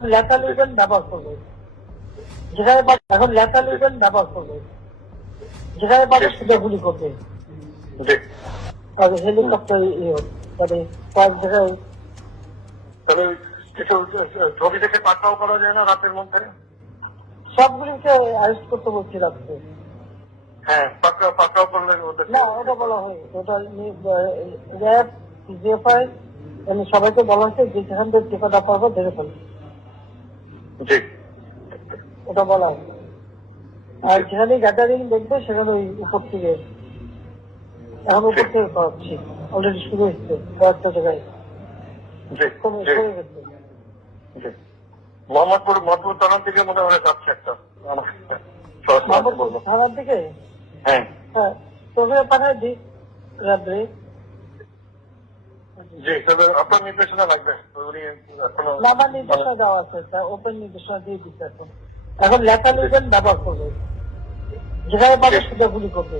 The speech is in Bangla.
ব্যবহার করবে। যেখানে পাবে এখন ব্যবহার করবে। যেখানে পাবে সেটা গুলি করবে। হেলিকপ্টার ইয়ে কয়েক জায়গায় কিছু ছবি দেখে পাকড়াও করা যায় না রাতের মধ্যে? সবগুলিকে অ্যারেস্ট করতে বলছি রাখতে হ্যাঁ পাকড়াও পাকড়াও করলে না ওটা বলা হয় ওটা র্যাব জিএফআই সবাইকে বলা হয়েছে যে যেখান থেকে টিকাটা পারব ধরে ফেলবে জি। ওটা বলা আর যেখানে গ্যাদারিং দেখবে সেখানে ওই উপর থেকে এখন উপর থেকে করাচ্ছি। অলরেডি শুরু হচ্ছে কয়েকটা জায়গায়। মোহাম্মদপুর মধুপুর থানার দিকে মনে হয় যাচ্ছে একটা থানার দিকে? হ্যাঁ। হ্যাঁ পাঠায় দিই রাত্রে। জি তবে আপনার নির্দেশনা লাগবে। নির্দেশনা দেওয়া আছে ওপেন নির্দেশনা দিয়ে দিচ্ছে এখন। এখন লেখা ইভেন্ট ব্যবহার করবে। যেখানে পাবে সেটা গুলি করবে।